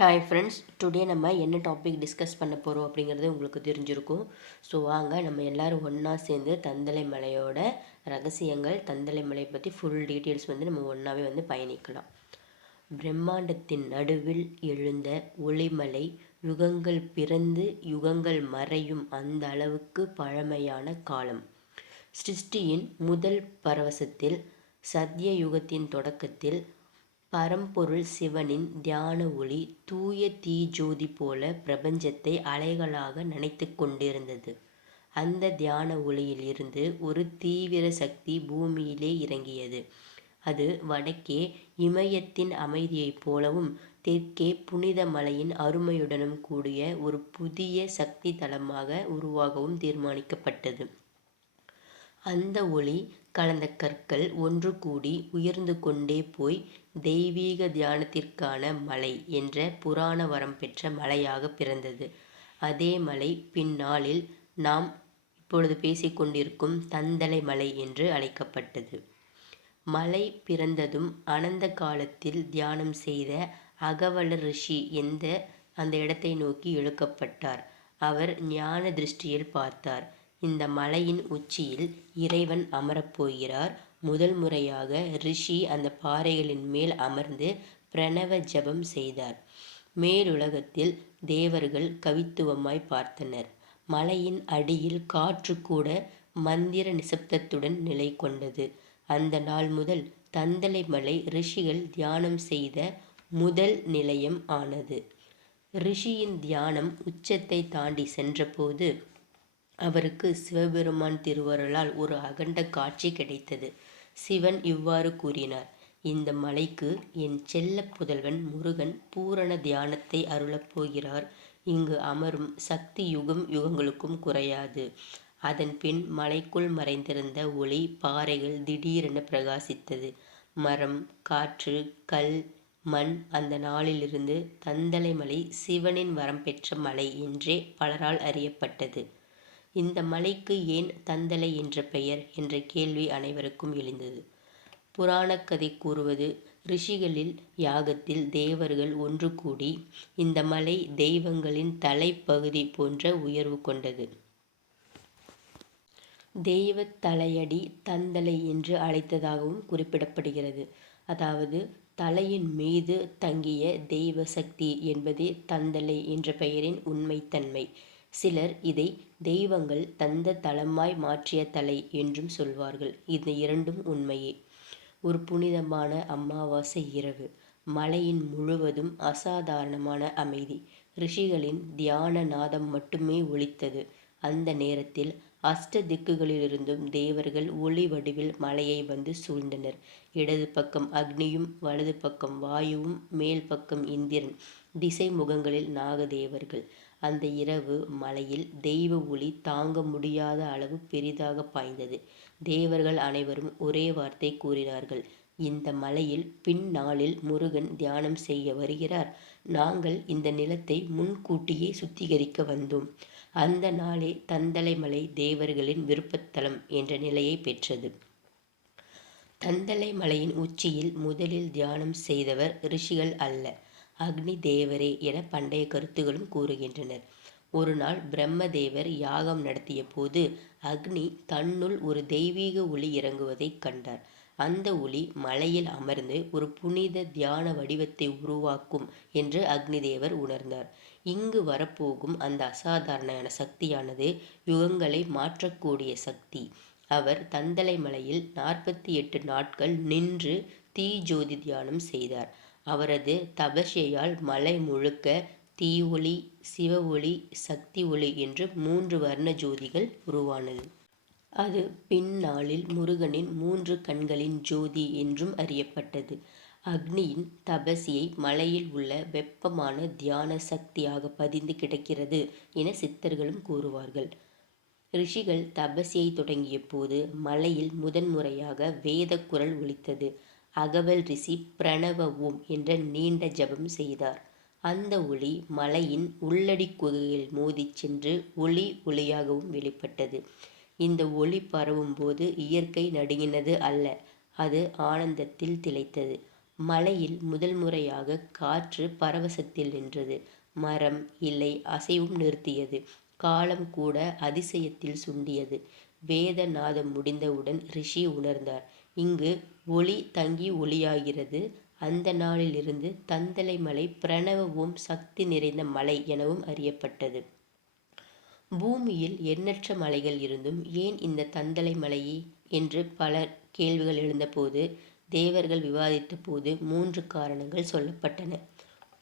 Hi friends today நம்ம என்ன topic discuss பண்ண போகிறோம் அப்படிங்கிறது உங்களுக்கு தெரிஞ்சிருக்கும். ஸோ வாங்க நம்ம எல்லோரும் ஒன்றா சேர்ந்து தந்தலை மலையோட ரகசியங்கள் தந்தலை மலை பற்றி ஃபுல் டீட்டெயில்ஸ் வந்து நம்ம ஒன்றாவே வந்து பயணிக்கலாம். பிரம்மாண்டத்தின் நடுவில் எழுந்த ஒளிமலை யுகங்கள் பிறந்து யுகங்கள் மறையும் அந்த அளவுக்கு பழமையான காலம். சிருஷ்டியின் முதல் பரவசத்தில் சத்திய யுகத்தின் தொடக்கத்தில் பரம்பொருள் சிவனின் தியான ஒளி தூய தீஜோதி போல பிரபஞ்சத்தை அலைகளாக நினைத்து கொண்டிருந்தது. அந்த தியான ஒளியில் இருந்து ஒரு தீவிர சக்தி பூமியிலே இறங்கியது. அது வடக்கே இமயத்தின் அமைதியைப் போலவும் தெற்கே புனித மலையின் அருமையுடனும் கூடிய ஒரு புதிய சக்தி தலமாக உருவாகவும் தீர்மானிக்கப்பட்டது. அந்த ஒளி கலந்த கற்கள் ஒன்று கூடி உயர்ந்து கொண்டே போய் தெய்வீக தியானத்திற்கான மலை என்ற புராண வரம் பெற்ற மலையாக பிறந்தது. அதே மலை பின்னாளில் நாம் இப்பொழுது பேசிக்கொண்டிருக்கும் தந்தலை மலை என்று அழைக்கப்பட்டது. மலை பிறந்ததும் அனந்த காலத்தில் தியானம் செய்த அகவல ரிஷி எந்த அந்த இடத்தை நோக்கி இழுக்கப்பட்டார். அவர் ஞான திருஷ்டியில் பார்த்தார். இந்த மலையின் உச்சியில் இறைவன் அமரப்போகிறார் முதல் முறையாக ரிஷி அந்த பாறைகளின் மேல் அமர்ந்து பிரணவ ஜபம் செய்தார். மேலுலகத்தில் தேவர்கள் கவித்துவமாய் பார்த்தனர். மலையின் அடியில் காற்று கூட மந்திர நிசப்தத்துடன் நிலை கொண்டது. அந்த நாள் முதல் தந்தலை மலை ரிஷிகள் தியானம் செய்த முதல் நிலையம் ஆனது. ரிஷியின் தியானம் உச்சத்தை தாண்டி சென்றபோது அவருக்கு சிவபெருமான் திருவருளால் ஒரு அகண்ட காட்சி கிடைத்தது. சிவன் இவ்வாறு கூறினார் இந்த மலைக்கு என் செல்ல புதல்வன் முருகன் பூரண தியானத்தை அருளப் போகிறார். இங்கு அமரும் சக்தி யுகம் யுகங்களுக்கும் குறையாது. அதன் பின் மலைக்குள் மறைந்திருந்த ஒளி பாறைகள் திடீரென பிரகாசித்தது. மரம் காற்று கல் மண் அந்த நாளிலிருந்து தந்தலை மலை சிவனின் வரம் பெற்ற மலை என்றே பலரால் அறியப்பட்டது. இந்த மலைக்கு ஏன் தந்தலை என்ற பெயர் என்ற கேள்வி அனைவருக்கும் எழுந்தது. புராணக்கதை கூறுவது ரிஷிகளில் யாகத்தில் தேவர்கள் ஒன்று கூடி இந்த மலை தெய்வங்களின் தலைப்பகுதி போன்ற உயர்வு கொண்டது. தெய்வ தலையடி தந்தலை என்று அழைத்ததாகவும் குறிப்பிடப்படுகிறது. அதாவது தலையின் மீது தங்கிய தெய்வ சக்தி என்பதே தந்தலை என்ற பெயரின் உண்மைத்தன்மை. சிலர் இதை தெய்வங்கள் தந்த தலமாய் மாற்றிய தலை என்றும் சொல்வார்கள். இந்த இரண்டும் உண்மையே. ஒரு புனிதமான அமாவாசை இரவு. மலையின் முழுவதும் அசாதாரணமான அமைதி. ரிஷிகளின் தியான நாதம் மட்டுமே ஒலித்தது. அந்த நேரத்தில் அஷ்ட திக்குகளிலிருந்தும் தேவர்கள் ஒளி வடிவில் மலையை வந்து சூழ்ந்தனர். இடது பக்கம் அக்னியும் வலது பக்கம் வாயுவும் மேல் பக்கம் இந்திரன். திசை முகங்களில் நாகதேவர்கள். அந்த இரவு மலையில் தெய்வ ஒளி தாங்க முடியாத அளவு பெரிதாக பாய்ந்தது. தேவர்கள் அனைவரும் ஒரே வார்த்தை கூறினார்கள். இந்த மலையில் பின்னாளில் முருகன் தியானம் செய்ய வருகிறார். நாங்கள் இந்த நிலத்தை முன்கூட்டியே சுத்திகரிக்க வந்தோம். அந்த நாளே தந்தலை மலை தேவர்களின் விருப்பத்தலம் என்ற நிலையை பெற்றது. தந்தலை மலையின் உச்சியில் முதலில் தியானம் செய்தவர் ரிஷிகள் அல்ல. அக்னி தேவரே என பண்டைய கருத்துகளும் கூறுகின்றனர். ஒரு நாள் பிரம்மதேவர் யாகம் நடத்திய போது அக்னி தன்னுள் ஒரு தெய்வீக ஒளி இறங்குவதைக் கண்டார். அந்த ஒளி மலையில் அமர்ந்து ஒரு புனித தியான வடிவத்தை உருவாக்கும் என்று அக்னிதேவர் உணர்ந்தார். இங்கு வரப்போகும் அந்த அசாதாரண சக்தியானது யுகங்களை மாற்றக்கூடிய சக்தி. அவர் தந்தலை மலையில் நாற்பத்தி எட்டு நாட்கள் நின்று தீ ஜோதி தியானம் செய்தார். அவரது தபஸ்யையால் மலை முழுக்க தீ ஒளி சிவ ஒளி சக்தி ஒளி என்று மூன்று வர்ண ஜோதிகள் உருவானது. அது பின்னாளில் முருகனின் மூன்று கண்களின் ஜோதி என்றும் அறியப்பட்டது. அக்னியின் தபசியை மலையில் உள்ள வெப்பமான தியான சக்தியாக பதிந்து கிடக்கிறது என சித்தர்களும் கூறுவார்கள். ரிஷிகள் தபசியை தொடங்கிய போது மலையில் முதன்முறையாக வேத குரல் ஒலித்தது. அகவல் ரிஷி பிரணவ ஓம் என்ற நீண்ட ஜபம் செய்தார் அந்த ஒளி மலையின் உள்ளடி குகையில் மோதிச் சென்று ஒளி ஒளியாகவும் வெளிப்பட்டது இந்த ஒளி பரவும் போது இயற்கை நடுங்கினது அல்ல அது ஆனந்தத்தில் திளைத்தது மலையில் முதல் முறையாக காற்று பரவசத்தில் நின்றது. மரம், இலை அசைவும் நிறுத்தியது. காலம் கூட அதிசயத்தில் சுண்டியது. வேத நாதம் முடிந்தவுடன் ரிஷி உணர்ந்தார். இங்கு ஒளி தங்கி ஒளியாகிறது. அந்த நாளிலிருந்து தந்தலை மலை பிரணவவும் சக்தி நிறைந்த மலை எனவும் அறியப்பட்டது. பூமியில் எண்ணற்ற மலைகள் இருந்தும் ஏன் இந்த தந்தலை மலையே என்று பல கேள்விகள் எழுந்தபோது தேவர்கள் விவாதித்த போது மூன்று காரணங்கள் சொல்லப்பட்டன.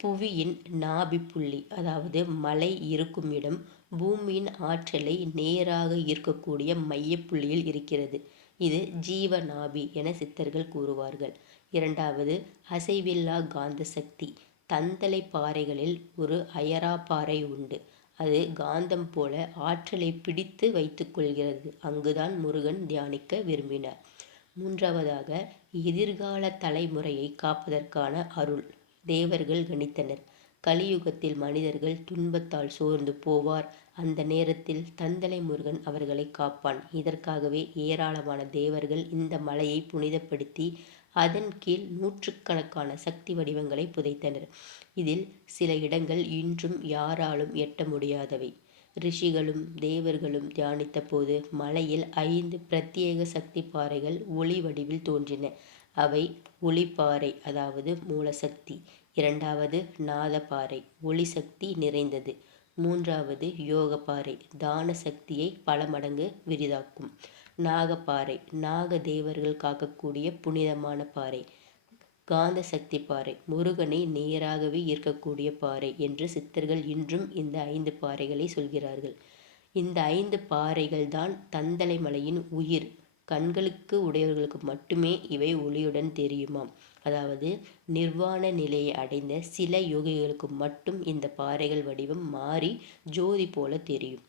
புவியின் நாபி புள்ளி அதாவது மலை இருக்கும் இடம் பூமியின் ஆற்றலை நேராக ஈர்க்கக்கூடிய மையப்புள்ளியில் இருக்கிறது. இது ஜீவ நாபி என சித்தர்கள் கூறுவார்கள். இரண்டாவது அசைவில்லா காந்த சக்தி. தந்தலை பாறைகளில் ஒரு அயரா பாறை உண்டு. அது காந்தம் போல ஆற்றலை பிடித்து வைத்துக்கொள்கிறது அங்குதான் முருகன் தியானிக்க விரும்பினார். மூன்றாவதாக எதிர்கால தலைமுறையை காப்பதற்கான அருள். தேவர்கள் கணித்தனர். கலியுகத்தில் மனிதர்கள் துன்பத்தால் சோர்ந்து போவார். அந்த நேரத்தில் தந்தலை முருகன் அவர்களை காப்பான். இதற்காகவே ஏராளமான தேவர்கள் இந்த மலையை புனிதப்படுத்தி அதன் கீழ் நூற்றுக்கணக்கான சக்தி வடிவங்களை புதைத்தனர். இதில் சில இடங்கள் இன்றும் யாராலும் எட்ட முடியாதவை. ரிஷிகளும் தேவர்களும் தியானித்த போது மலையில் ஐந்து பிரத்யேக சக்தி பாறைகள் ஒளி வடிவில் தோன்றின. அவை ஒளிப்பாறை அதாவது மூலசக்தி. இரண்டாவது நாதபாறை ஒளி சக்தி நிறைந்தது. மூன்றாவது யோகப்பாறை தான சக்தியை பல மடங்கு விரிதாக்கும். நாகப்பாறை நாக தேவர்கள் காக்கக்கூடிய புனிதமான பாறை. காந்த சக்தி பாறை முருகனை நேராகவே ஈர்க்கக்கூடிய பாறை என்று சித்தர்கள் இன்றும் இந்த ஐந்து பாறைகளை சொல்கிறார்கள். இந்த ஐந்து பாறைகள் தான் தந்தலை மலையின் உயிர். கண்களுக்கு உடையவர்களுக்கு மட்டுமே இவை ஒளியுடன் தெரியுமாம். அதாவது நிர்வாண நிலையை அடைந்த சில யோகிகளுக்கு மட்டும் இந்த பாறைகள் வடிவம் மாறி ஜோதி போல தெரியும்.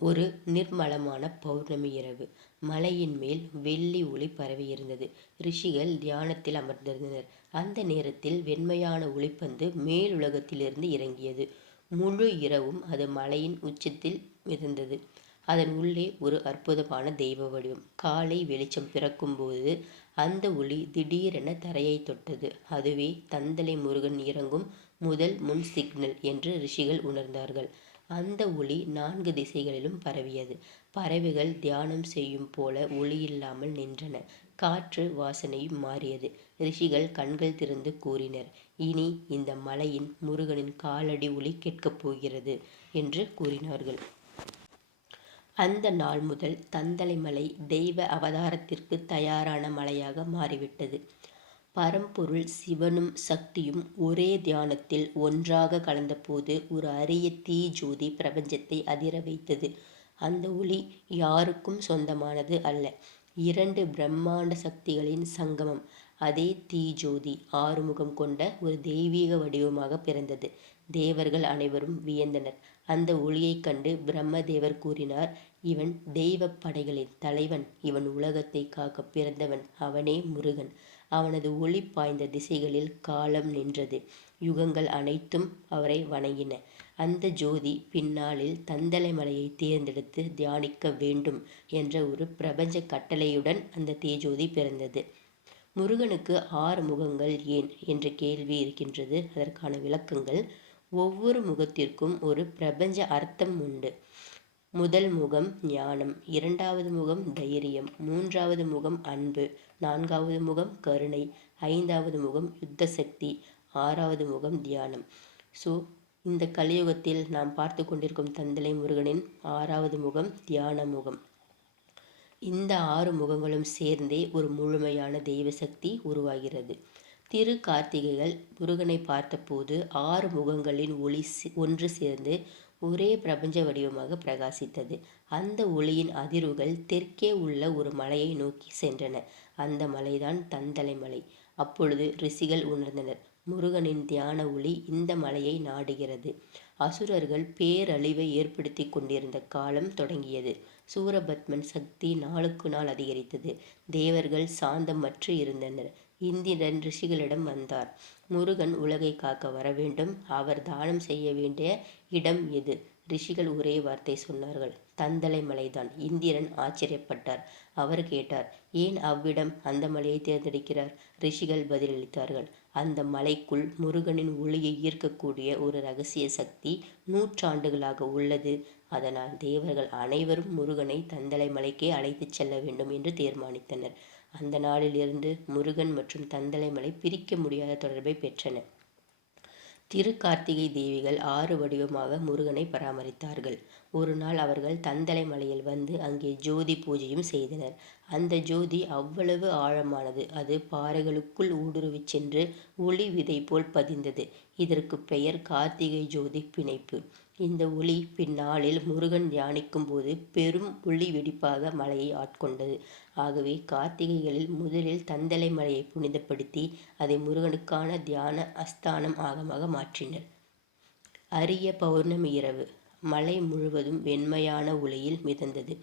ஒரு நிர்மலமான பௌர்ணமி இரவு. மலையின் மேல் வெள்ளி ஒளி பரவியிருந்தது. ரிஷிகள் தியானத்தில் அமர்ந்திருந்தனர். அந்த நேரத்தில் வெண்மையான ஒளிப்பந்து மேலுலகத்திலிருந்து இறங்கியது. முழு இரவும் அது மலையின் உச்சத்தில் இருந்தது. அதன் உள்ளே ஒரு அற்புதமான தெய்வ வடிவம். காலை வெளிச்சம் பிறக்கும்போது அந்த ஒளி திடீரென தரையைத் தொட்டது. அதுவே தந்தலை முருகன் இறங்கும் முதல் முன் சிக்னல் என்று ரிஷிகள் உணர்ந்தார்கள். அந்த ஒளி நான்கு திசைகளிலும் பரவியது. பறவைகள் தியானம் செய்யும் போல ஒளி இல்லாமல் நின்றன. காற்று வாசனையும் மாறியது. ரிஷிகள் கண்கள் திறந்து கூறினர் இனி இந்த மலையின் முருகனின் காலடி ஒளி கேட்கப் போகிறது என்று கூறினார்கள். அந்த நாள் முதல் தந்தலைமலை தெய்வ அவதாரத்திற்கு தயாரான மலையாக மாறிவிட்டது. பரம்பொருள் சிவனும் சக்தியும் ஒரே தியானத்தில் ஒன்றாக கலந்தபோது ஒரு அரிய தீ ஜோதி பிரபஞ்சத்தை அதிர வைத்தது. அந்த ஒளி யாருக்கும் சொந்தமானது அல்ல. இரண்டு பிரம்மாண்ட சக்திகளின் சங்கமம். அதே தீ ஜோதி ஆறுமுகம் கொண்ட ஒரு தெய்வீக வடிவமாக பிறந்தது. தேவர்கள் அனைவரும் வியந்தனர். அந்த ஒளியைக் கண்டு பிரம்மதேவர் கூறினார் இவன் தெய்வப் படைகளின் தலைவன். இவன் உலகத்தை காக்கப் பிறந்தவன். அவனே முருகன். அவனது ஒளி பாய்ந்த திசைகளில் காலம் நின்றது. யுகங்கள் அனைத்தும் அவரை வணங்கின. அந்த ஜோதி பின்னாளில் தந்தலை மலையை தேர்ந்தெடுத்து தியானிக்க வேண்டும் என்ற ஒரு பிரபஞ்ச கட்டளையுடன் அந்த தேஜோதி பிறந்தது. முருகனுக்கு ஆறு முகங்கள் ஏன் என்ற கேள்வி இருக்கின்றது. அதற்கான விளக்கங்கள் ஒவ்வொரு முகத்திற்கும் ஒரு பிரபஞ்ச அர்த்தம் உண்டு. முதல் முகம் ஞானம் இரண்டாவது முகம் தைரியம் மூன்றாவது முகம் அன்பு நான்காவது முகம் கருணை ஐந்தாவது முகம் யுத்த சக்தி ஆறாவது முகம் தியானம். ஸோ இந்த கலியுகத்தில் நாம் பார்த்து கொண்டிருக்கும் தந்தலை முருகனின் ஆறாவது முகம் தியான முகம். இந்த ஆறு முகங்களும் சேர்ந்தே ஒரு முழுமையான தெய்வ சக்தி உருவாகிறது. திரு கார்த்திகைகள் முருகனை பார்த்தபோது ஆறு முகங்களின் ஒளி ஒன்று சேர்ந்து ஒரே பிரபஞ்ச வடிவமாக பிரகாசித்தது. அந்த ஒளியின் அதிர்வுகள் தெற்கே உள்ள ஒரு மலையை நோக்கி சென்றன. அந்த மலைதான் தந்தலை மலை. அப்பொழுது ரிஷிகள் உணர்ந்தனர். முருகனின் தியான ஒளி இந்த மலையை நாடுகிறது. அசுரர்கள் பேரழிவை ஏற்படுத்தி கொண்டிருந்த காலம் தொடங்கியது. சூரபத்மன் சக்தி நாளுக்கு நாள் அதிகரித்தது. தேவர்கள் சாந்தமற்று இருந்தனர். இந்திரன் ரிஷிகளிடம் வந்தார். முருகன் உலகை காக்க வர வேண்டும் அவர் தானம் செய்ய வேண்டிய இடம் எது? ரிஷிகள் ஒரே வார்த்தை சொன்னார்கள். தந்தலை மலைதான். இந்திரன் ஆச்சரியப்பட்டார். அவர் கேட்டார் ஏன் அவ்விடம் அந்த மலையை தேர்ந்தெடுக்கிறார்? ரிஷிகள் பதிலளித்தார்கள் அந்த மலைக்குள் முருகனின் ஒளியை ஈர்க்கக்கூடிய ஒரு ரகசிய சக்தி நூற்றாண்டுகளாக உள்ளது. அதனால் தேவர்கள் அனைவரும் முருகனை தந்தலை மலைக்கே அழைத்துச் செல்ல வேண்டும் என்று தீர்மானித்தனர். அந்த நாளிலிருந்து முருகன் மற்றும் தந்தலைமலை பிரிக்க முடியாத தொடர்பை பெற்றன. திரு கார்த்திகை தேவிகள் ஆறு வடிவமாக முருகனை பராமரித்தார்கள். ஒரு நாள் அவர்கள் தந்தலை மலையில் வந்து அங்கே ஜோதி பூஜையும் செய்தனர். அந்த ஜோதி அவ்வளவு ஆழமானது அது பாறைகளுக்குள் ஊடுருவிச் சென்று ஒளி விதை போல் பதிந்தது. இதற்கு பெயர் கார்த்திகை ஜோதி பிணைப்பு. இந்த ஒளி பின்னாளில் முருகன் தியானிக்கும் போது பெரும் ஒளி வெடிப்பாக மலையை ஆட்கொண்டது. ஆகவே கார்த்திகைகளில் முதலில் தந்தலை மலையை புனிதப்படுத்தி அதை முருகனுக்கான தியான அஸ்தானம் ஆகமாக மாற்றினர். அரிய பௌர்ணமி இரவு. மலை முழுவதும் வெண்மையான ஒளியில் மிதந்தது.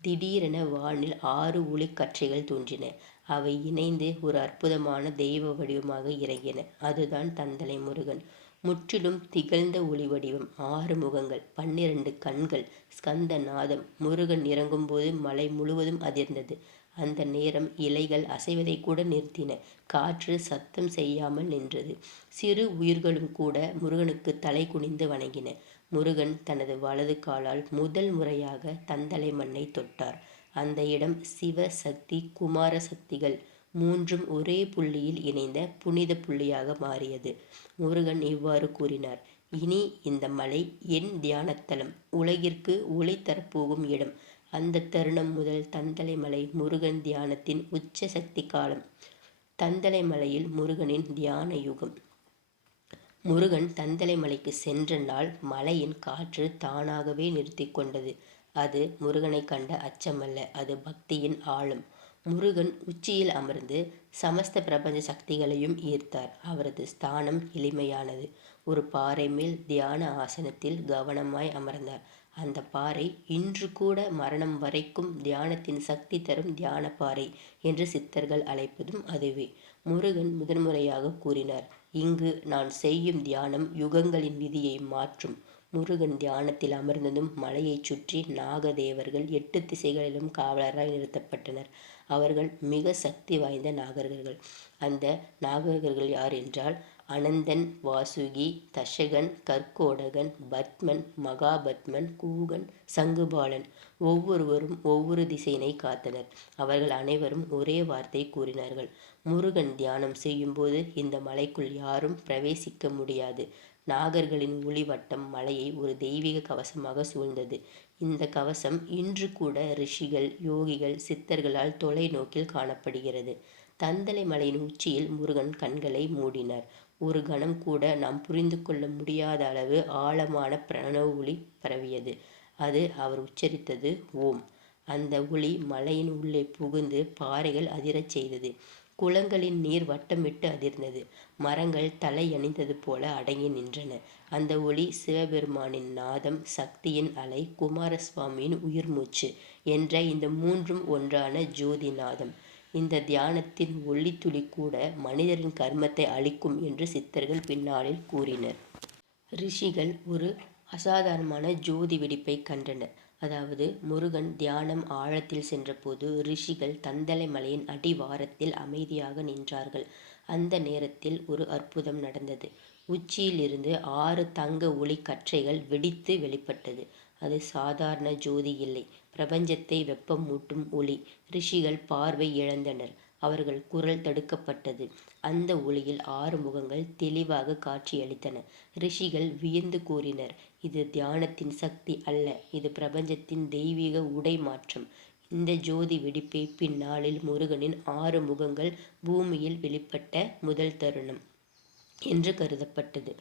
திடீரென வானில் ஆறு ஒளிக்கற்றைகள் தோன்றின. அவை இணைந்து ஒரு அற்புதமான தெய்வ வடிவமாக இறங்கின. அதுதான் தந்தலை முருகன். முற்றிலும் திகழ்ந்த ஒளி வடிவம். ஆறு முகங்கள் பன்னிரண்டு கண்கள் ஸ்கந்த நாதம். முருகன் இறங்கும்போது மலை முழுவதும் அதிர்ந்தது. அந்த நேரம் இலைகள் அசைவதை கூட நிறுத்தின. காற்று சத்தம் செய்யாமல் நின்றது. சிறு உயிர்களும் கூட முருகனுக்கு தலை குனிந்து வணங்கின. முருகன் தனது வலது காலால் முதல் முறையாக தந்தலை மண்ணை தொட்டார். அந்த இடம் சிவ சக்தி குமார சக்திகள் மூன்றும் ஒரே புள்ளியில் இணைந்த புனித புள்ளியாக மாறியது. முருகன் இவ்வாறு கூறினார் இனி இந்த மலை என் தியானத்தலம். உலகிற்கு ஒளி தரப்போகும் இடம். அந்த தருணம் முதல் தந்தலை மலை முருகன் தியானத்தின் உச்ச சக்தி காலம். தந்தலை மலையில் முருகனின் தியான யுகம். முருகன் தந்தலை மலைக்கு சென்ற நாள் மலையின் காற்று தானாகவே நிறுத்தி கொண்டது. அது முருகனை கண்ட அச்சமல்ல. அது பக்தியின் ஆழம். முருகன் உச்சியில் அமர்ந்து சமஸ்த பிரபஞ்ச சக்திகளையும் ஈர்த்தார். அவரது ஸ்தானம் எளிமையானது. ஒரு பாறை மேல் தியான ஆசனத்தில் கவனமாய் அமர்ந்தார். அந்த பாறை இன்று கூட மரணம் வரைக்கும் தியானத்தின் சக்தி தரும் தியான பாறை என்று சித்தர்கள் அழைப்பதும் அதுவே. முருகன் முதன்முறையாக கூறினார் இங்கு நான் செய்யும் தியானம் யுகங்களின் விதியை மாற்றும். முருகன் தியானத்தில் அமர்ந்ததும் மலையைச் சுற்றி நாகதேவர்கள் எட்டு திசைகளிலும் காவலராய் நிறுத்தப்பட்டனர். அவர்கள் மிக சக்தி வாய்ந்த நாகர்கள். அந்த நாகர்கள் யார் என்றால் அனந்தன் வாசுகி தஷகன் கற்கோடகன் பத்மன் மகாபத்மன் கூகன் சங்குபாலன் ஒவ்வொருவரும் ஒவ்வொரு திசையினை காத்தனர். அவர்கள் அனைவரும் ஒரே வார்த்தை கூறினார்கள். முருகன் தியானம் செய்யும்போது இந்த மலைக்குள் யாரும் பிரவேசிக்க முடியாது. நாகர்களின் ஒளிவட்டம் மலையை ஒரு தெய்வீக கவசமாக சூழ்ந்தது. இந்த கவசம் இன்று கூட ரிஷிகள் யோகிகள் சித்தர்களால் தொலைநோக்கில் காணப்படுகிறது. தந்தலை மலையின் உச்சியில் முருகன் கண்களை மூடினார். ஒரு கணம் கூட நாம் புரிந்து கொள்ள முடியாத அளவு ஆழமான பிரணவ ஒளி பரவியது. அது அவர் உச்சரித்தது ஓம். அந்த ஒளி மலையின் உள்ளே புகுந்து பாறைகள் அதிரச் செய்தது. குளங்களின் நீர் வட்டமிட்டு அதிர்ந்தது. மரங்கள் தலை அணிந்தது போல அடங்கி நின்றன. அந்த ஒளி சிவபெருமானின் நாதம் சக்தியின் அலை குமாரசுவாமியின் உயிர் மூச்சு என்ற இந்த மூன்றும் ஒன்றான ஜோதி நாதம். இந்த தியானத்தின் ஒளித்துளி கூட மனிதரின் கர்மத்தை அழிக்கும் என்று சித்தர்கள் பின்னாளில் கூறினர். ரிஷிகள் ஒரு அசாதாரணமான ஜோதி வெடிப்பை கண்டனர். அதாவது முருகன் தியானம் ஆழத்தில் சென்றபோது ரிஷிகள் தந்தலை மலையின் அடிவாரத்தில் அமைதியாக நின்றார்கள். அந்த நேரத்தில் ஒரு அற்புதம் நடந்தது. உச்சியிலிருந்து ஆறு தங்க ஒளி கற்றைகள் வெடித்து வெளிப்பட்டது. அது சாதாரண ஜோதி இல்லை. பிரபஞ்சத்தை வெப்பம் மூட்டும் ஒளி. ரிஷிகள் பார்வை இழந்தனர். அவர்கள் குரல் தடுக்கப்பட்டது. அந்த ஒளியில் ஆறு முகங்கள் தெளிவாக காட்சியளித்தன. ரிஷிகள் வியந்து கூறினர் இது தியானத்தின் சக்தி அல்ல இது பிரபஞ்சத்தின் தெய்வீக உடை மாற்றம். இந்த ஜோதி வெடிப்பை பின்னாளில் முருகனின் ஆறு முகங்கள் பூமியில் வெளிப்பட்ட முதல் தருணம் என்று கருதப்பட்டது.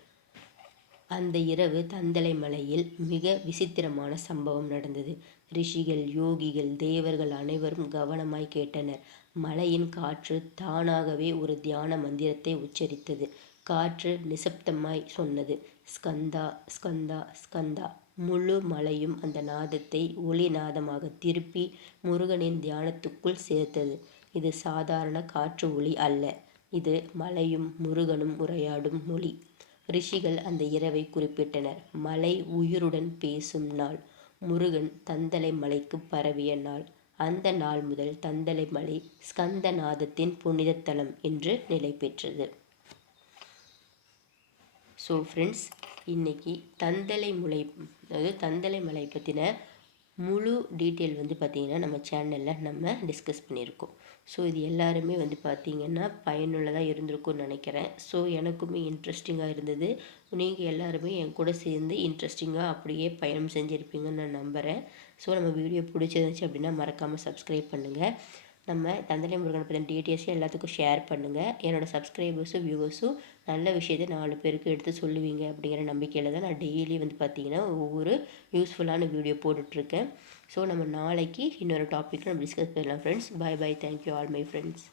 அந்த இரவு தந்தலை மலையில் மிக விசித்திரமான சம்பவம் நடந்தது. ரிஷிகள் யோகிகள் தேவர்கள் அனைவரும் கவனமாய் கேட்டனர். மலையின் காற்று தானாகவே ஒரு தியான மந்திரத்தை உச்சரித்தது. காற்று நிசப்தமாய் சொன்னது. ஸ்கந்தா ஸ்கந்தா ஸ்கந்தா. முழு மலையும் அந்த நாதத்தை ஒளி நாதமாக திருப்பி முருகனின் தியானத்துக்குள் சேர்த்தது. இது சாதாரண காற்று ஒளி அல்ல. இது மலையும் முருகனும் உரையாடும் மொழி. ரிஷிகள் அந்த இரவை குறிப்பிட்டனர். மலை உயிருடன் பேசும் நாள். முருகன் தந்தலை மலைக்கு பரவிய நாள். அந்த நாள் முதல் தந்தலை மலை ஸ்கந்தநாதத்தின் புனித தலம் என்று நிலை பெற்றது ஸோ ஃப்ரெண்ட்ஸ் இன்றைக்கி தந்தலை முலை அதாவது தந்தலை மலை பற்றின முழு டீட்டெயில் வந்து பார்த்திங்கன்னா நம்ம சேனலில் நம்ம டிஸ்கஸ் பண்ணியிருக்கோம். ஸோ இது எல்லாருமே வந்து பார்த்திங்கன்னா பயனுள்ளதாக இருந்திருக்கும்னு நினைக்கிறேன். ஸோ எனக்குமே இன்ட்ரெஸ்டிங்காக இருந்தது. நீங்கள் எல்லாருமே என் கூட சேர்ந்து இன்ட்ரெஸ்டிங்காக அப்படியே பயணம் செஞ்சுருப்பீங்கன்னு நான் நம்புகிறேன் ஸோ நம்ம வீடியோ பிடிச்சிருந்துச்சு அப்படின்னா மறக்காமல் சப்ஸ்கிரைப் பண்ணுங்கள் நம்ம தந்தலை முருகனை பற்றின டீட்டெயில்ஸும் எல்லாத்துக்கும் ஷேர் பண்ணுங்கள் என்னோடய சப்ஸ்கிரைபர்ஸும் வியூவர்ஸும் நல்ல விஷயத்தை நாலு பேருக்கு எடுத்து சொல்லுவீங்க அப்படிங்கிற நம்பிக்கையில் தான் நான் டெய்லி வந்து பார்த்திங்கன்னா ஒவ்வொரு யூஸ்ஃபுல்லான வீடியோ போட்டுட்ருக்கேன். ஸோ நம்ம நாளைக்கு இன்னொரு டாப்பிக்கில் நம்ம டிஸ்கஸ் பண்ணலாம் friends bye bye thank you all my friends